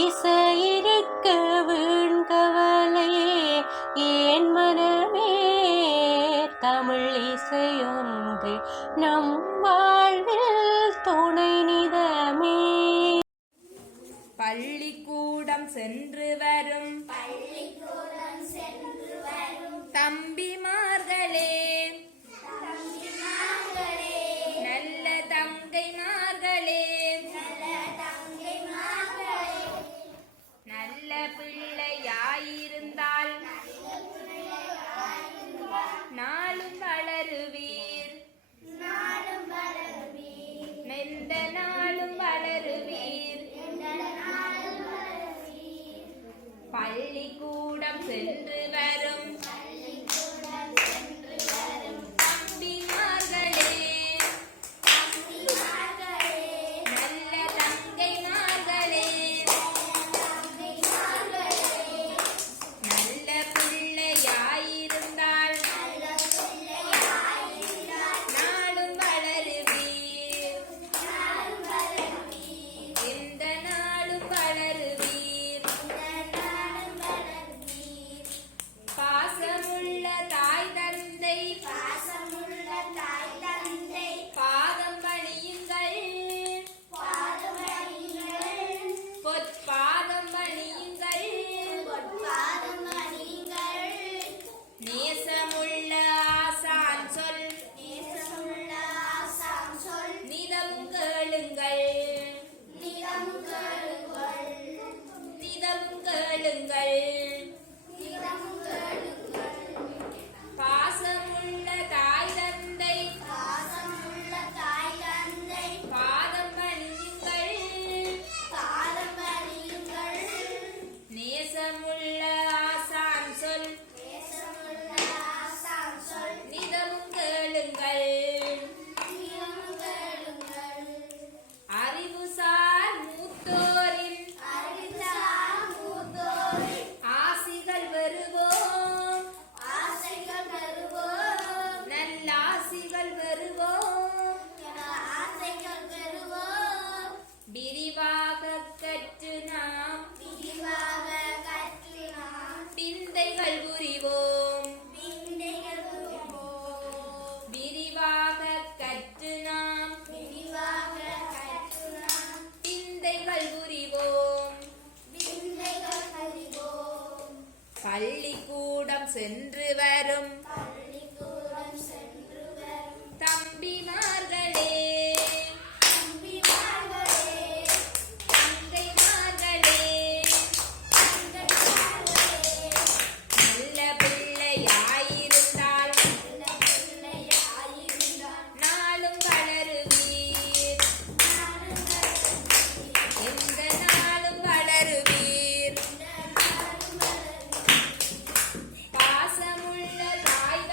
இசையிருக்க வீண்கவலையே ஏன் மனமே தமிழ் இசையொன்று நம் வாழ்வில் துணை நிதமே. பள்ளிக்கூடம் சென்று வரும் தம்பிமார்களே, நல்ல தங்கைமார்களே, நல்ல பிள்ளையாயிருந்தால் நாளும் வளருவீர், எந்த நாளும் வளருவீர். பள்ளிக்கூடம் சென்று வரும் தம்பிமார்களே, நல்ல தங்கைமார்களே, நல்ல பிள்ளையாயிருந்தால் நாளும் வளருவீர், எந்த நாளும் வளருவீர். பாசமுள்ள தாய் தந்தை பாதம் பணியுங்கள், பொற்பாதம் பணியுங்கள். நேசமுள்ள ஆசான் சொல் நிதமும் கேளுங்கள், நிதமும் கேளுங்கள். பாசமுள்ள தாய் தந்தை பாதம் பணியுங்கள், நேசமுள்ள ஆசான் சொல் நிதமும் கேளுங்கள். அறிவுசார் மூத்தோரின் ஆசிகள் வருவோம், நல்லாசிகள் வருவோம். விரிவாக கற்று நாம் விந்தைகள் புரிவோம், விரிவாக கற்று நாம் விந்தைகள் புரிவோம். பள்ளிக்கூடம் சென்று வரும் தம்பிமார்களே, தங்கைமார்களே, நல்ல பிள்ளையாயிருந்தால் நாளும் வளருவீர், எந்த நாளும் வளருவீர். பாசமுள்ள தாய்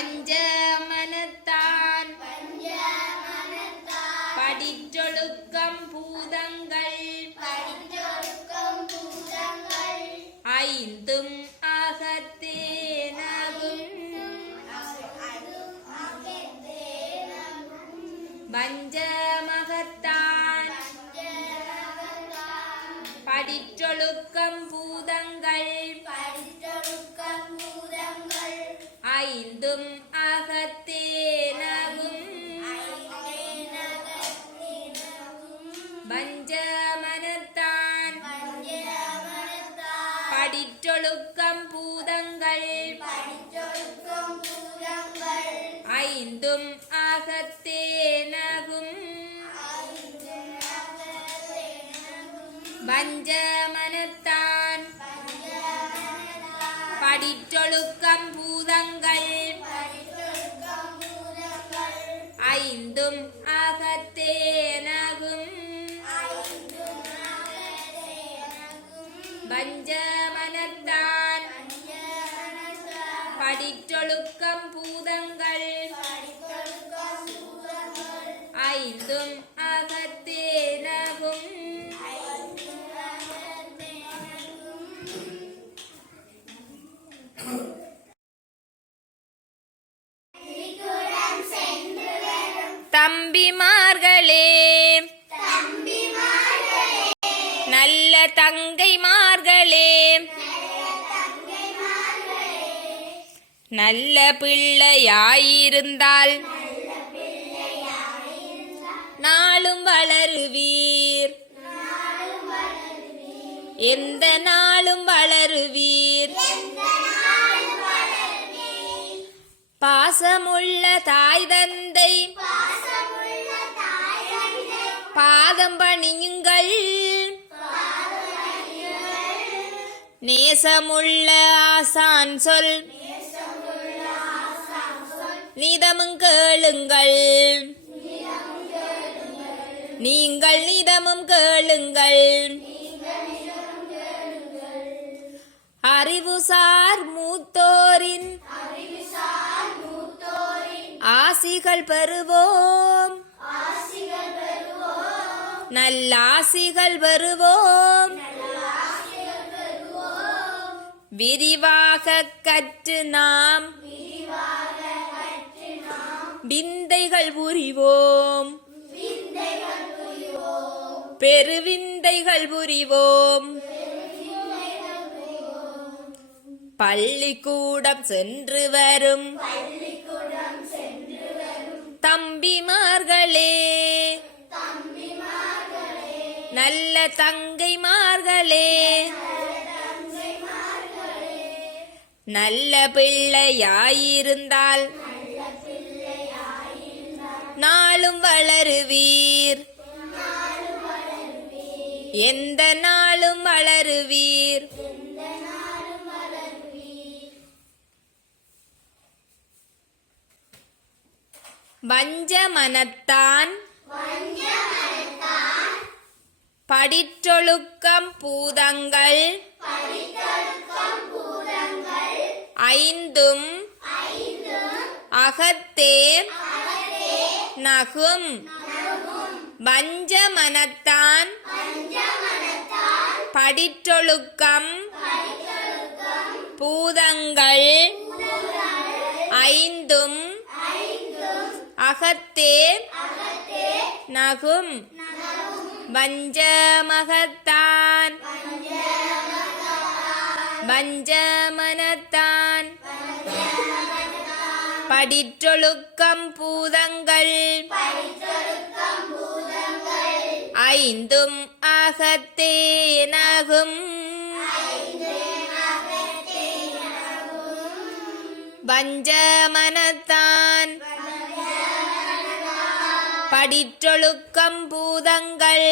வஞ்ச மனத்தான் படிற்றொழுக்கம் பூதங்கள் ஐந்தும் அகத்தேனகும் வஞ்ச மகத்தான் படிற்றொழுக்கம் பூதங்கள் ஐந்தும் அகத்தேனகும் வஞ்ச மனத்தான் படிற்றொழுக்கம் பூதங்கள் ஐந்தும் அகத்தேனகும் வஞ்ச மனத்தான் படிற்றொழுக்கம் பூதங்கள் ஐந்தும் அகத்தேனகும் வஞ்ச மனத்தான் படிற்றொழுக்கம் பூதங்கள் ஐந்தும் அகத்தேனகும் தம்பிமார்களே நல்ல தங்கைமார்களே நல்ல பிள்ளையாயிருந்தால் நாளும் வளருவீர் எந்த நாளும் வளருவீர் பாசமுள்ள தாய் தந்தை பாதம் பணியுங்கள் நேசமுள்ள ஆசான் சொல் நிதமும் கேளுங்கள் நீங்கள் நிதமும் கேளுங்கள் அறிவுசார் மூத்தோரின் ஆசிகள் பெறுவோம் நல்லாசிகள் பெறுவோம் விரிவாக கற்று நாம் விந்தைகள் புரிவோம் பெருவிந்தைகள் புரிவோம் பள்ளிக்கூடம் சென்று வரும் தம்பிமார்களே நல்ல தங்கைமார்களே நல்ல பிள்ளையாயிருந்தால் நாளும் வளருவீர் எந்த நாளும் வளருவீர் வஞ்ச மனத்தான் படிற்றொழுக்கம் பூதங்கள் ஐந்தும் அகத்தே நகும் வஞ்ச மனத்தான் படிற்றொழுக்கம் பூதங்கள் ஐந்தும் அகத்தே நகும் வஞ்ச மகத்தான் வஞ்ச மனத்தான் படிற்றொழுக்கம் பூதங்கள் ஐந்தும் அகத்தே நகும் வஞ்ச மனத்தான் படிற்றொழுக்கம் பூதங்கள்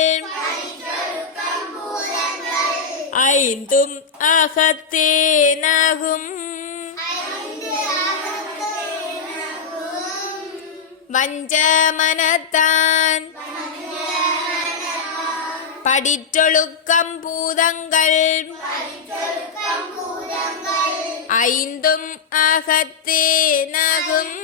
ஐந்தும் அகத்தே நகும் வஞ்ச மனத்தான் படிற்றொழுக்கம் பூதங்கள் ஐந்தும் அகத்தே நகும்